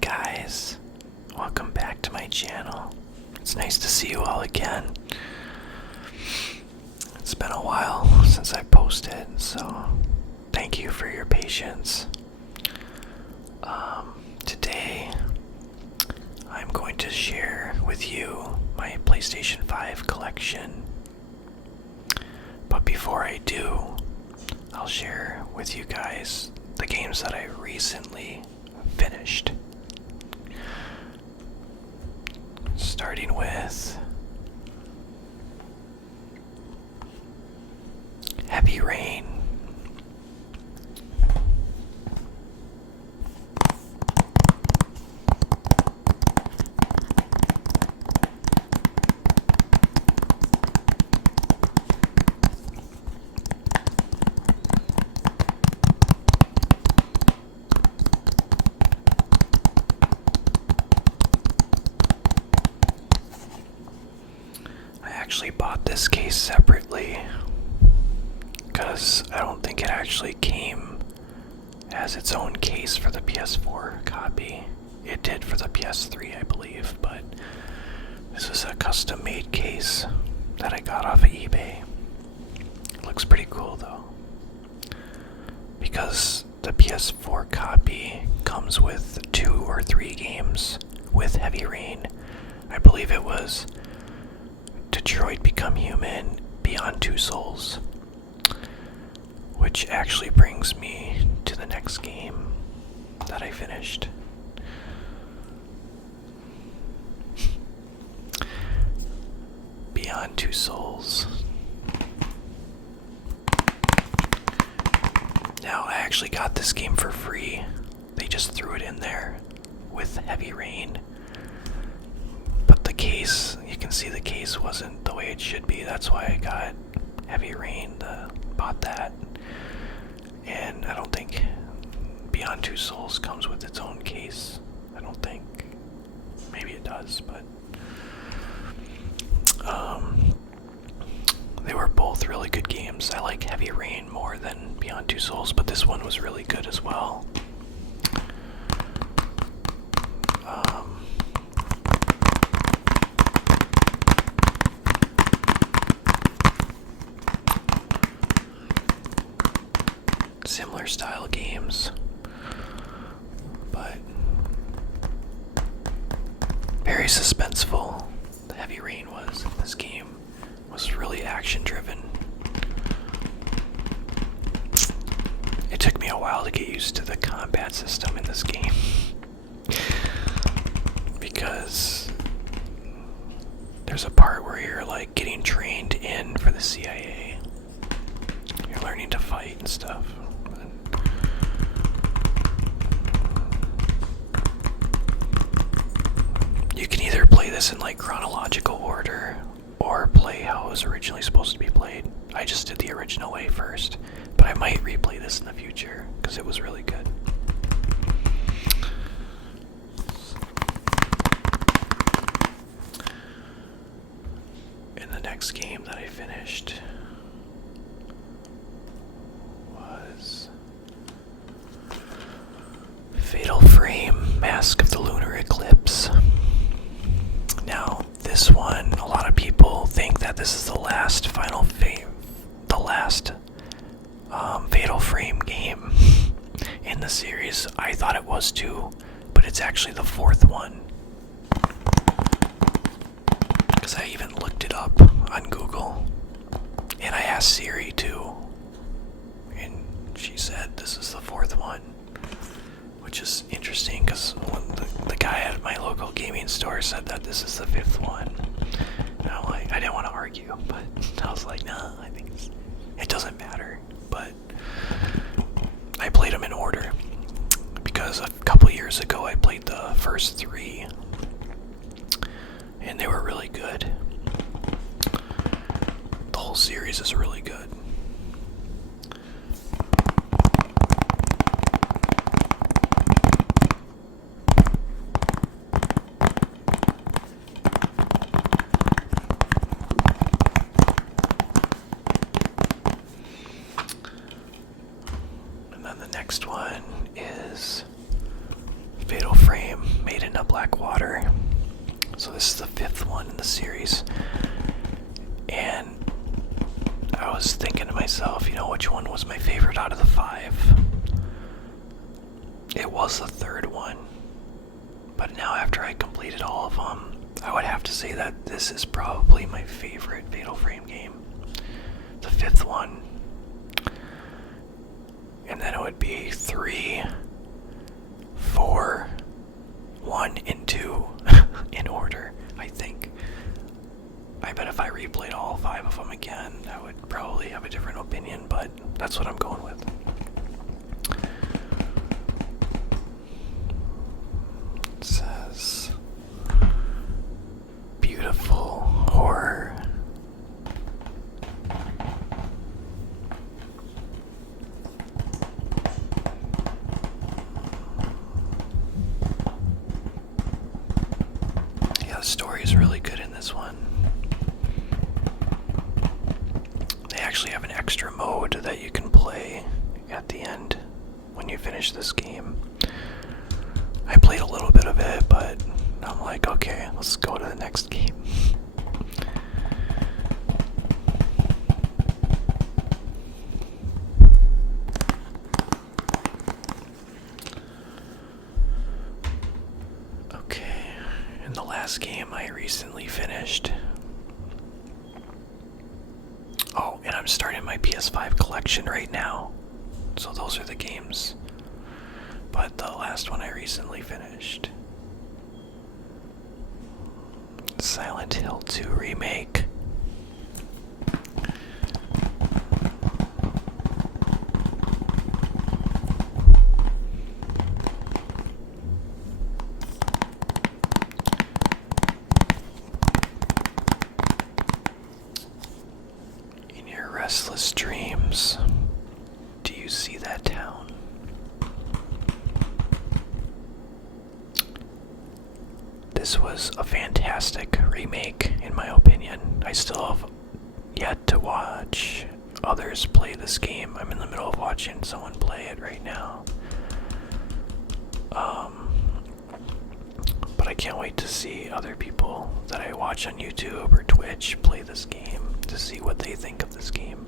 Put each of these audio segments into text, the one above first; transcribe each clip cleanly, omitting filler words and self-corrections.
guys, welcome back to my channel. It's nice to see you all again. It's been a while since I posted, so thank you for your patience. Today I'm going to share with you my PlayStation 5 collection. But before I do, I'll share with you guys the games that I recently finished. Starting with Heavy Rain. I actually bought this case separately because I don't think it actually came as its own case for the PS4 copy. It did for the PS3, I believe, but this is a custom-made case that I got off of eBay. It looks pretty cool though, because the PS4 copy comes with 2 or 3 games with Heavy Rain. I believe it was Detroit Become Human, Beyond Two Souls, which actually brings me to the next game that I finished. Beyond Two Souls. Now, I actually got this game for free. They just threw it in there with Heavy Rain. But the case, you can see the case wasn't the way it should be. That's why I got Heavy Rain, bought that. And I don't think Beyond Two Souls comes with its own case. I don't think. Maybe it does, but they were both really good games. I like Heavy Rain more than Beyond Two Souls, but this one was really good as well. Similar style games, but very suspenseful. The Heavy Rain was. This game was really action driven. It took me a while to get used to the combat system in this game because there's a part where you're like getting trained in for the CIA. You're learning to fight and stuff. You can either play this in like chronological order or play how it was originally supposed to be played. I just did the original way first, but I might replay this in the future because it was really good. And the next game that I finished was Fatal Frame: Mask of the Lunar Eclipse. Now, this one, a lot of people think that this is the last Fatal Frame game in the series. I thought it was too, but it's actually the 4th one. Because I even looked it up on Google, and I asked Siri too, and she said this is the 4th one. Which is interesting because the guy at my local gaming store said that this is the 5th one. And I'm like, I didn't want to argue, but I was like, nah, I think it doesn't matter. But I played them in order because a couple years ago I played the first 3 and they were really good. The whole series is really good. And then the next one is Fatal Frame Blackwater. So this is the 5th one in the series. And I was thinking to myself, you know, which one was my favorite out of the 5? It was the 3rd one. But now after I completed all of them, I would have to say that this is probably my favorite Fatal Frame game. The 5th one. And then it would be 3, 4, 1, and 2 in order, I think. I bet if I replayed all 5 of them again, I would probably have a different opinion, but that's what I'm going with. It says beautiful horror. Yeah, the story is really good in this one. They actually have an extra mode that you can play at the end when you finish this game. I played a little bit of it, but I'm like, okay, let's go to the next game. Okay, and the last game I recently finished. Oh, and I'm starting my ps5 collection right now. So those are the games. But the last one I recently finished, Silent Hill 2 Remake. In your restless dreams, do you see that town? This was a fantastic remake, in my opinion. I still have yet to watch others play this game. I'm in the middle of watching someone play it right now. But I can't wait to see other people that I watch on YouTube or Twitch play this game to see what they think of this game.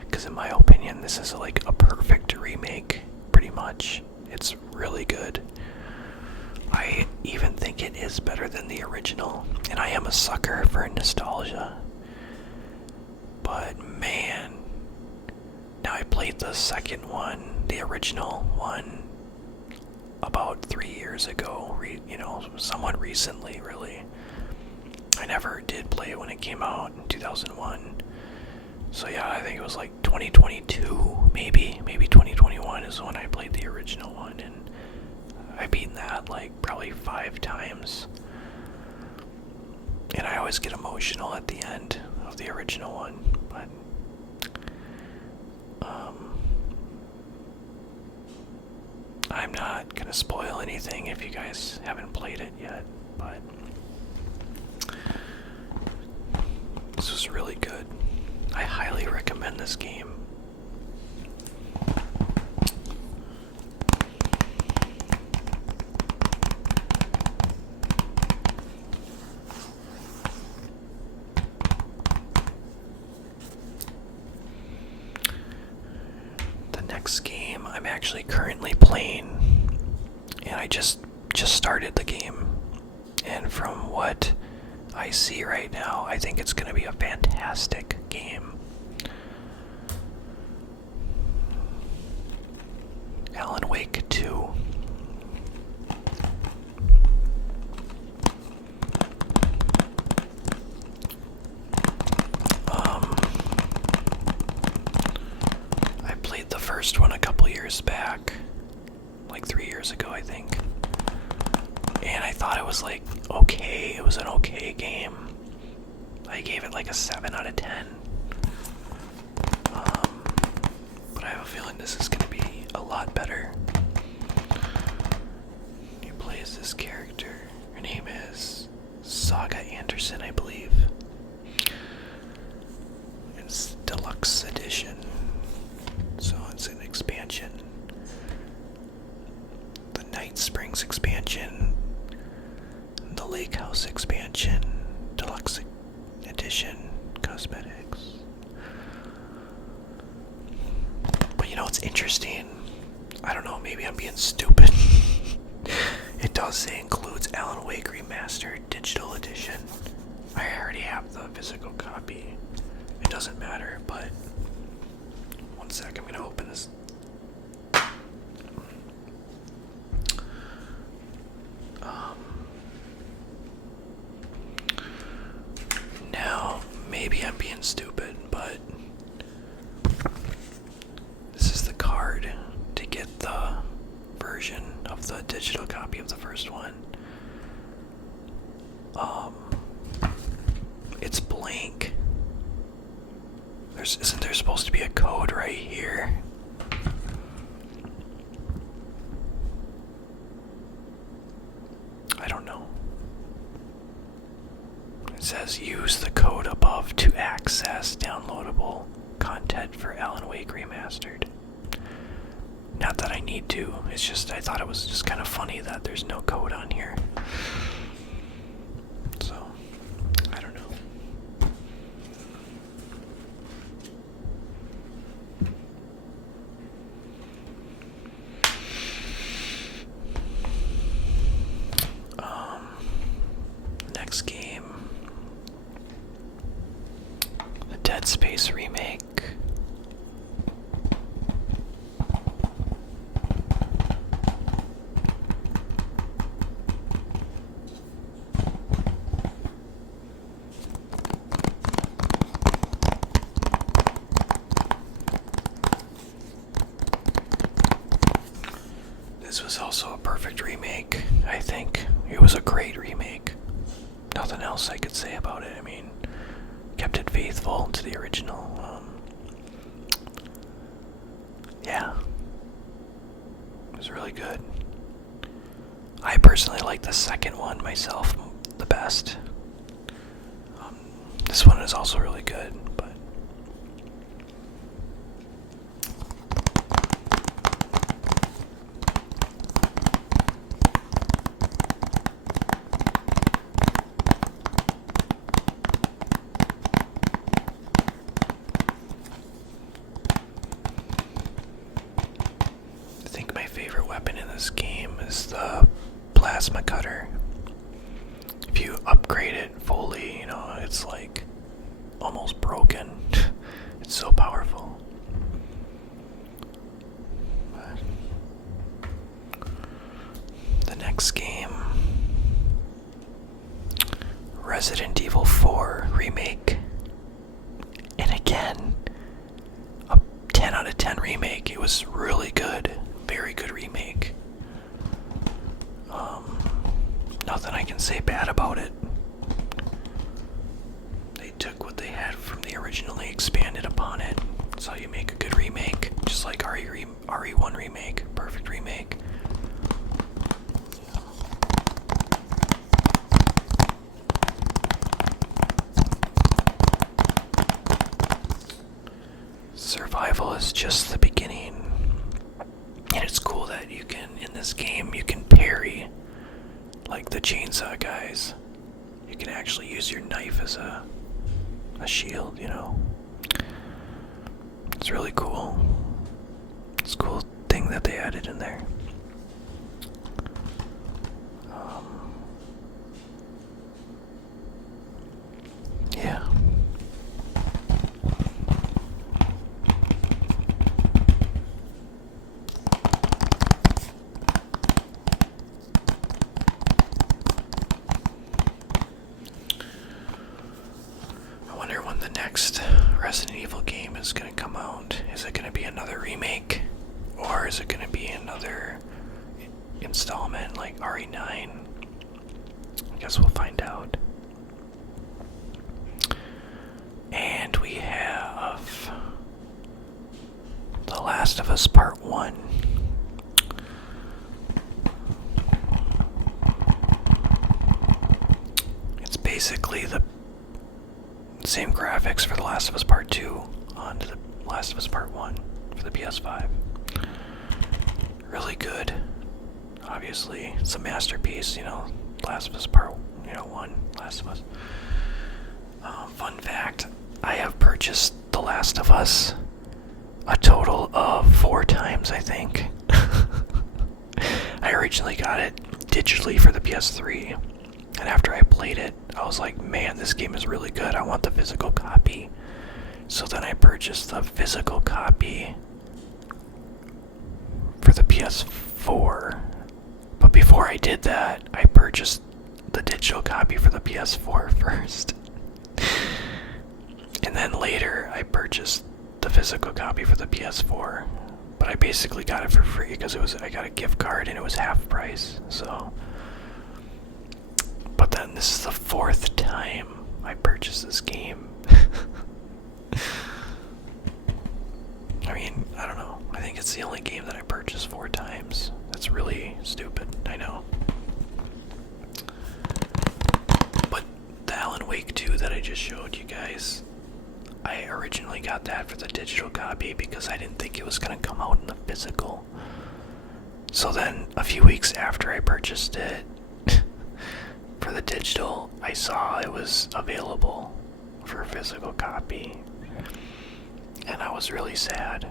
Because in my opinion, this is like a perfect remake, pretty much. It's really good. I even think it is better than the original, and I am a sucker for nostalgia. But man, now I played the second one, the original one, about 3 years ago, somewhat recently, really. I never did play it when it came out in 2001. So yeah, I think it was like 2022, maybe 2021 is when I played the original one, and I've beaten that like probably 5 times. And I always get emotional at the end of the original one, but I'm not gonna spoil anything if you guys haven't played it yet, but this was really good. I highly recommend this game. The next game I'm actually currently playing, and I just started the game, and from what I see right now, I think it's going to be a fantastic game. Alan Wake 2. I played the first one a couple years back, like 3 years ago, I think. And I thought it was like okay, it was an okay game. I gave it like a 7 out of 10. But I have a feeling this is going to be a lot better. You play as this character. Her name is Saga Anderson, I believe. It's Deluxe Edition, so it's an expansion. The Night Springs expansion the Lake House expansion, deluxe edition, cosmetics. But you know, it's interesting. I don't know, maybe I'm being stupid. It does say includes Alan Wake Remastered Digital Edition. I already have the physical copy. It doesn't matter, but one sec, I'm gonna open this. Now, maybe I'm being stupid, but this is the card to get the version of the digital copy of the first one. It's blank. Isn't there supposed to be a code right here? I don't know. It says use the code above to access downloadable content for Alan Wake Remastered. Not that I need to, it's just I thought it was just kind of funny that there's no code on here. So, I don't know. Next game. The Dead Space remake. This was also a perfect remake, I think. It was a great remake. Nothing else I could say about it. I mean, kept it faithful to the original. Yeah. It was really good. I personally like the second one myself the best. This one is also really good, but I think my favorite weapon in this game is the plasma cutter. If you upgrade it fully, you know, it's like almost broken. It's so powerful. But the next game, Resident Evil 4 Remake. And again, a 10 out of 10 remake. It was really good. Very good remake. Nothing I can say bad about it. They took what they had from the originally, expanded upon it. That's how you make a good remake. Just like RE1 Remake. Perfect remake. Survival is just the beginning. And it's cool that you can, in this game, you can parry like the chainsaw guys. You can actually use your knife as a shield, you know. It's really cool. It's a cool thing that they added in there. Yeah. I wonder when the next Resident Evil game is going to come out. Is it going to be another remake? Or is it going to be another installment like RE9? I guess we'll find out. And we have The Last of Us Part 1. It's basically the same graphics for The Last of Us Part 2 onto The Last of Us Part 1 for the ps5. Really good. Obviously, it's a masterpiece, you know. Last of Us Part 1, Last of Us. Fun fact, I have purchased The Last of Us a total of 4 times, I think. I originally got it digitally for the PS3, and after I played it, I was like, man, this game is really good. I want the physical copy. So then I purchased the physical copy for the PS4. But before I did that, I purchased the digital copy for the PS4 first. And then later, I purchased the physical copy for the PS4. But I basically got it for free because I got a gift card and it was half price. So, but then this is the 4th time I purchased this game. I mean, I don't know. I think it's the only game that I purchased 4 times. That's really stupid, I know. But the Alan Wake 2 that I just showed you guys, I originally got that for the digital copy because I didn't think it was going to come out in the physical. So then, a few weeks after I purchased it for the digital, I saw it was available for a physical copy. And I was really sad.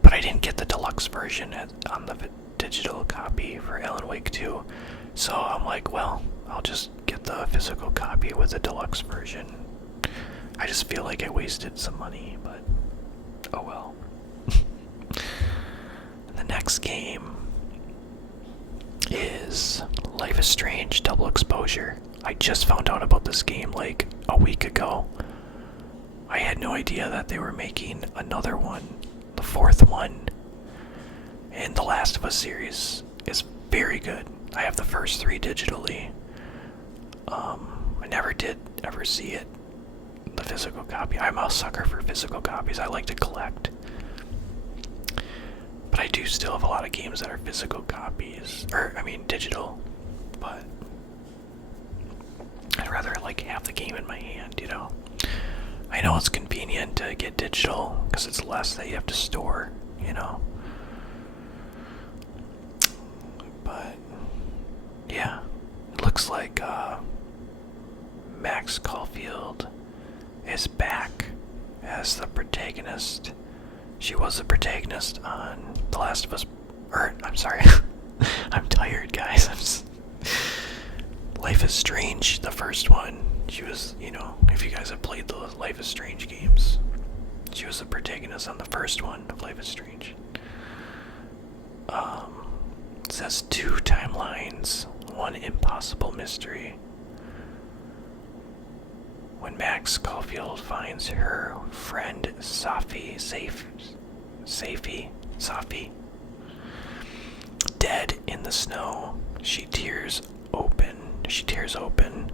But I didn't get the deluxe version on the digital copy for Alan Wake 2. So I'm like, well, I'll just get the physical copy with the deluxe version. I just feel like I wasted some money, but oh well. The next game is Life is Strange Double Exposure. I just found out about this game like a week ago. I had no idea that they were making another one, the 4th one. And the Last of Us series is very good. I have the first 3 digitally. I never did ever see it, the physical copy. I'm a sucker for physical copies. I like to collect. But I do still have a lot of games that are physical copies, digital. But I'd rather like have the game in my hand, you know. I know it's convenient to get digital because it's less that you have to store, you know. But yeah, it looks like Max Caulfield is back as the protagonist. She was the protagonist on The Last of Us. I'm sorry. I'm tired, guys. Life is Strange, the first one. She was, if you guys have played the Life is Strange games, she was the protagonist on the first one of Life is Strange. It says 2 timelines, 1 impossible mystery. When Max Caulfield finds her friend Safi dead in the snow, she tears open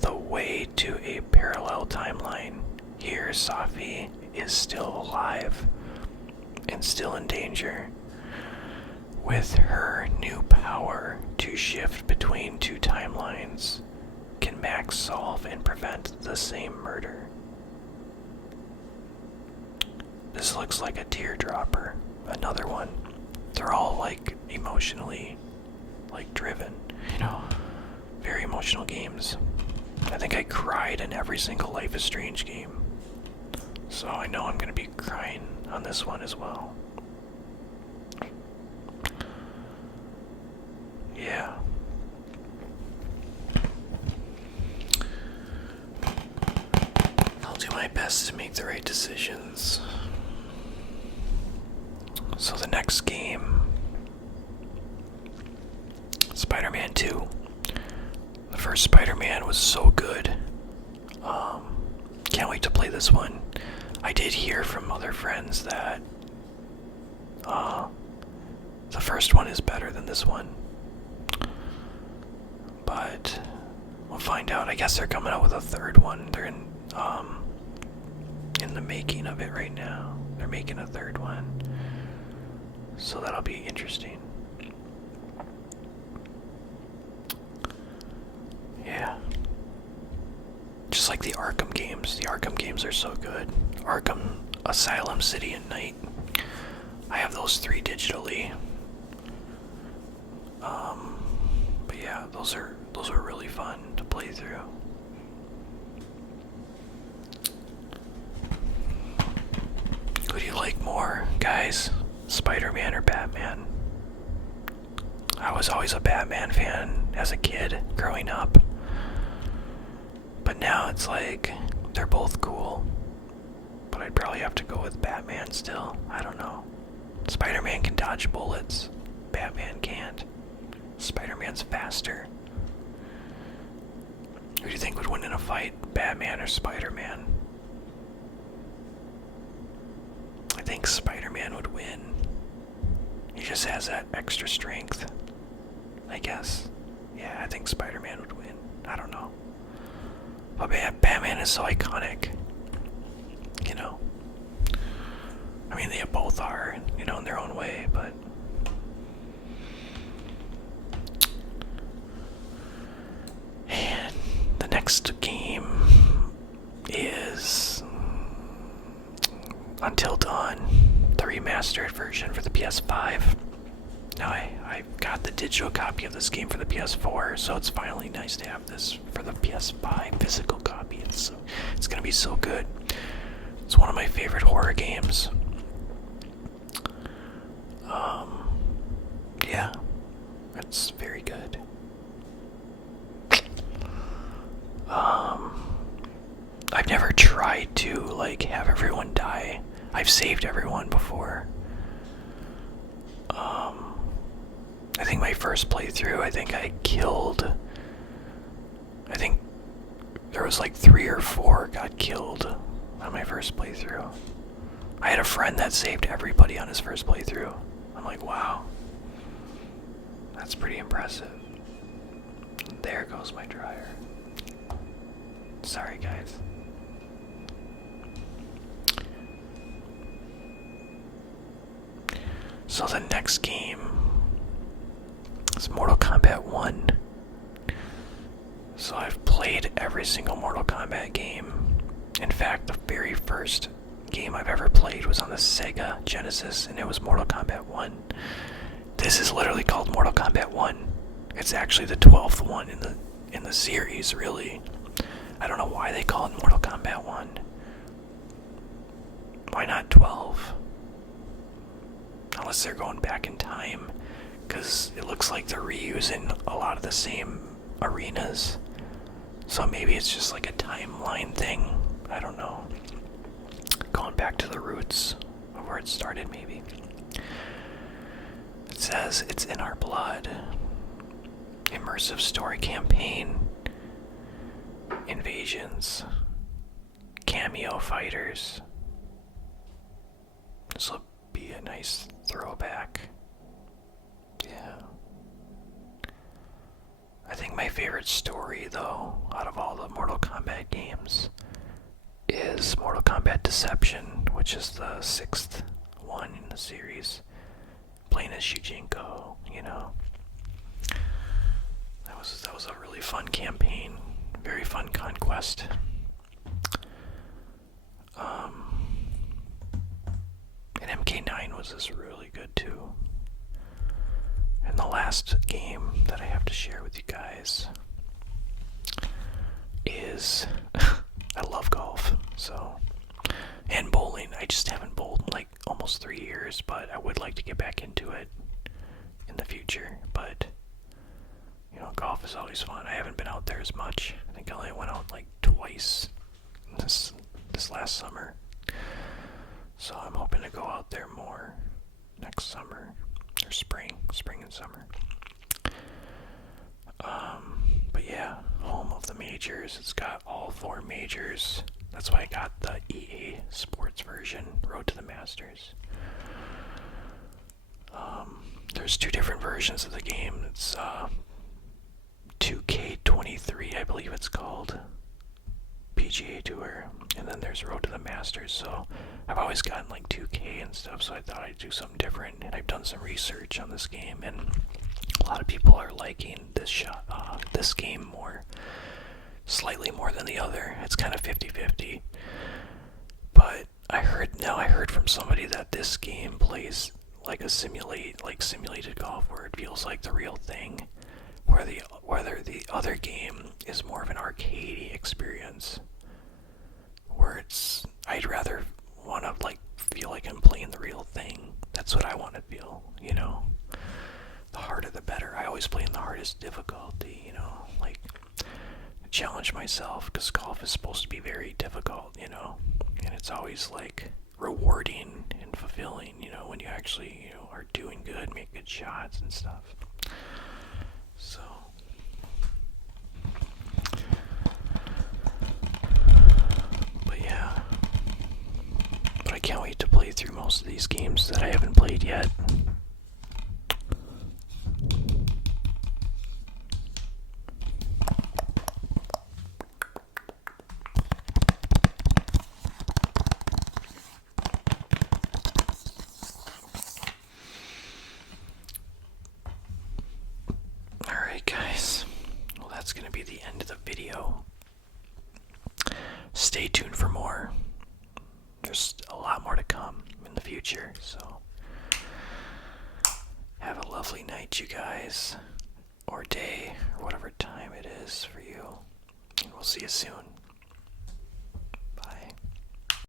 the way to a parallel timeline. Here, Safi is still alive and still in danger. With her new power to shift between 2 timelines, can Max solve and prevent the same murder? This looks like a teardropper. Another one. They're all like emotionally driven, very emotional games. I think I cried in every single Life is Strange game. So I know I'm going to be crying on this one as well. Yeah. I'll do my best to make the right decisions. So the next game, Spider-Man 2. The first Spider-Man was so good. Can't wait to play this one. I did hear from other friends that the first one is better than this one. But we'll find out. I guess they're coming out with a 3rd one. They're in the making of it right now. They're making a 3rd one. So that'll be interesting. Yeah. Just like the Arkham games. The Arkham games are so good. Arkham Asylum, City and Night. I have those 3 digitally. But yeah, those are really fun to playthrough. Who do you like more, guys? Spider-Man or Batman? I was always a Batman fan as a kid growing up. But now it's like, they're both cool. But I'd probably have to go with Batman still. I don't know. Spider-Man can dodge bullets. Batman can't. Spider-Man's faster. Who do you think would win in a fight? Batman or Spider-Man? I think Spider-Man would win. He just has that extra strength, I guess. Yeah, I think Spider-Man would win. I don't know. But Batman is so iconic. You know. I mean, they both are, you know, in their own way, but... And the next game is Until Dawn, the remastered version for the PS5. Now, I got the digital copy of this game for the PS4, so it's finally nice to have this for the PS5 physical copy. It's gonna be so good. It's one of my favorite horror games. Yeah, it's very good. I've never tried to, like, have everyone die. I've saved everyone before. I think my first playthrough, I think there was like 3 or 4 got killed on my first playthrough. I had a friend that saved everybody on his first playthrough. I'm like, wow. That's pretty impressive. There goes my dryer. Sorry, guys. So the next game is Mortal Kombat 1. So I've played every single Mortal Kombat game. In fact, the very first game I've ever played was on the Sega Genesis, and it was Mortal Kombat 1. This is literally called Mortal Kombat 1. It's actually the 12th one in the series, really. I don't know why they call it Mortal Kombat 1. Why not 12? Unless they're going back in time, because it looks like they're reusing a lot of the same arenas. So maybe it's just like a timeline thing. I don't know. Going back to the roots of where it started, maybe. It says it's in our blood. Immersive story campaign. Invasions. Cameo fighters. This will be a nice throwback. Yeah. I think my favorite story, though, out of all the Mortal Kombat games, is Mortal Kombat Deception, which is the 6th one in the series. Playing as Shujinko, you know. That was a really fun campaign. Very fun conquest. And MK9 was just really good too. And the last game that I have to share with you guys is I love golf, so, and bowling. I just haven't bowled in like almost 3 years, but I would like to get back into it in the future. But you know, golf is always fun. I haven't been out there as much. I think I only went out like twice this last summer. So I'm hoping to go out there more next summer, or spring and summer. But yeah, home of the majors. It's got all 4 majors. That's why I got the EA Sports version, Road to the Masters. There's 2 different versions of the game. It's 2K23, I believe it's called. PGA Tour. And then there's Road to the Masters. So I've always gotten like 2K and stuff, so I thought I'd do something different. And I've done some research on this game, and a lot of people are liking this game slightly more than the other. It's kind of 50-50. But I heard from somebody that this game plays like simulated golf, where it feels like the real thing, where whether the other game is more of an arcadey experience, where I'd rather want to like feel like I'm playing the real thing. That's what I want to feel, you know. The harder the better. I always play in the hardest difficulty, you know, like challenge myself, because golf is supposed to be very difficult, you know, and it's always like rewarding and fulfilling, you know, when you actually, you know, are doing good, make good shots and stuff. So but yeah, but I can't wait to play through most of these games that I haven't played yet. Alright guys, well that's going to be the end of the video. Stay tuned for more. There's a lot more to come in the future, so have a lovely night, you guys, or day, or whatever time it is for you, and we'll see you soon.